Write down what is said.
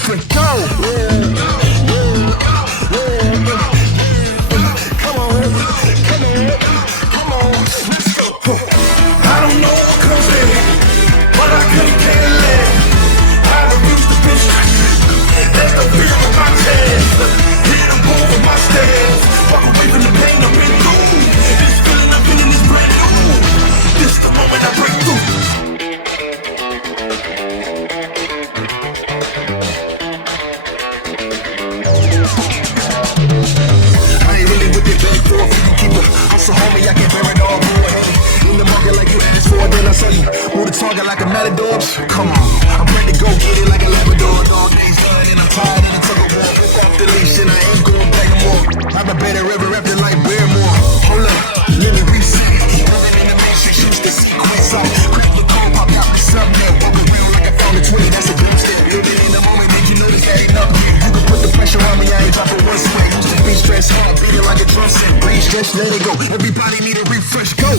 different. Go. Come on. I don't know what comes in, but I couldn't care less. I refuse to bitch. There's the fear in my chest. Hit a ball with my stairs. Walk away from the pain I've been through. This feeling I've been in is brand new. This the moment I break through. I ain't really with the big for a few keeper. Hustle homie, I can't bear it all, boy. In the market like you asked for, then I sell you. Move the target like a matador. Come on, I'm ready to go get it like a Labrador. Dog days done and I'm tired and I took a walk. Lift off the leash and I ain't going back no more. I've been better river after like Bearmore. Hold up, let me reset. Living in the matrix, use the sequence out. Crack the code, pop out the subnet. Walking around like I found a twin, that's a dream step. Living in the moment, make you know this ain't up. You can put the pressure on me, I ain't dropping one sweat. Used to be stressed hard, beating like a drum set. Breathe, stretch, let it go. Everybody need a refresh, go.